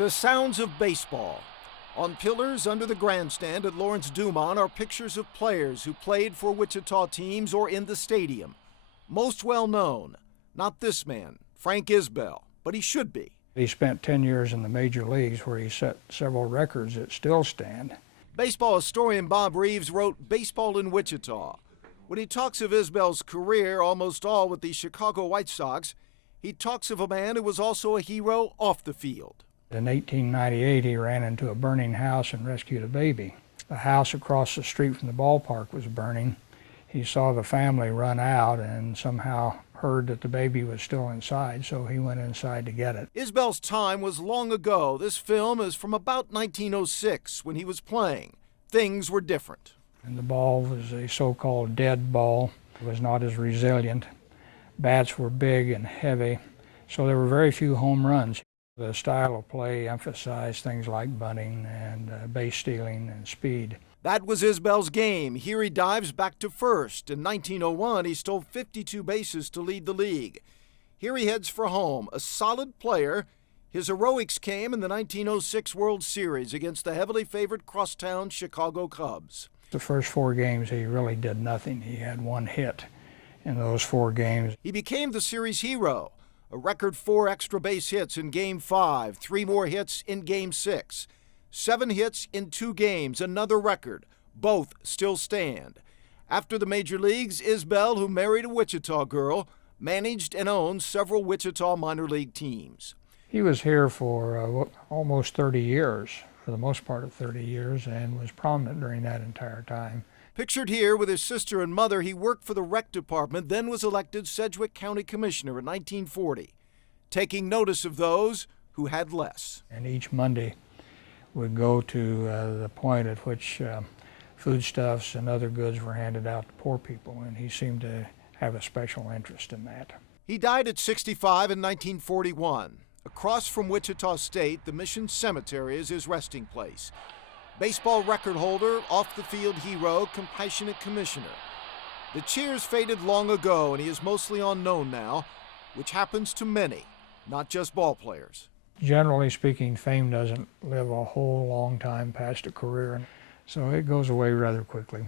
The sounds of baseball. On pillars under the grandstand at Lawrence Dumont are pictures of players who played for Wichita teams or in the stadium. Most well known, not this man, Frank Isbell, but he should be. He spent 10 years in the major leagues where he set several records that still stand. Baseball historian Bob Reeves wrote Baseball in Wichita. When he talks of Isbell's career, almost all with the Chicago White Sox, he talks of a man who was also a hero off the field. In 1898, he ran into a burning house and rescued a baby. The house across the street from the ballpark was burning. He saw the family run out and somehow heard that the baby was still inside, so he went inside to get it. Isbell's time was long ago. This film is from about 1906 when he was playing. Things were different. And the ball was a so-called dead ball. It was not as resilient. Bats were big and heavy, so there were very few home runs. The style of play emphasized things like bunting and base stealing and speed. That was Isbell's game. Here he dives back to first. In 1901, he stole 52 bases to lead the league. Here he heads for home, a solid player. His heroics came in the 1906 World Series against the heavily favored crosstown Chicago Cubs. The first 4 games, he really did nothing. He had 1 hit in those 4 games. He became the series hero. A record 4 extra base hits in Game 5, 3 more hits in Game 6. 7 hits in 2 games, another record. Both still stand. After the major leagues, Isbell, who married a Wichita girl, managed and owned several Wichita minor league teams. He was here for almost 30 years, for the most part of 30 years, and was prominent during that entire time. Pictured here with his sister and mother, he worked for the rec department, then was elected Sedgwick County Commissioner in 1940, taking notice of those who had less. And each Monday would go to the point at which foodstuffs and other goods were handed out to poor people, and he seemed to have a special interest in that. He died at 65 in 1941. Across from Wichita State, the Mission Cemetery is his resting place. Baseball record holder, off-the-field hero, compassionate commissioner. The cheers faded long ago, and he is mostly unknown now, which happens to many, not just ball players. Generally speaking, fame doesn't live a whole long time past a career, so it goes away rather quickly.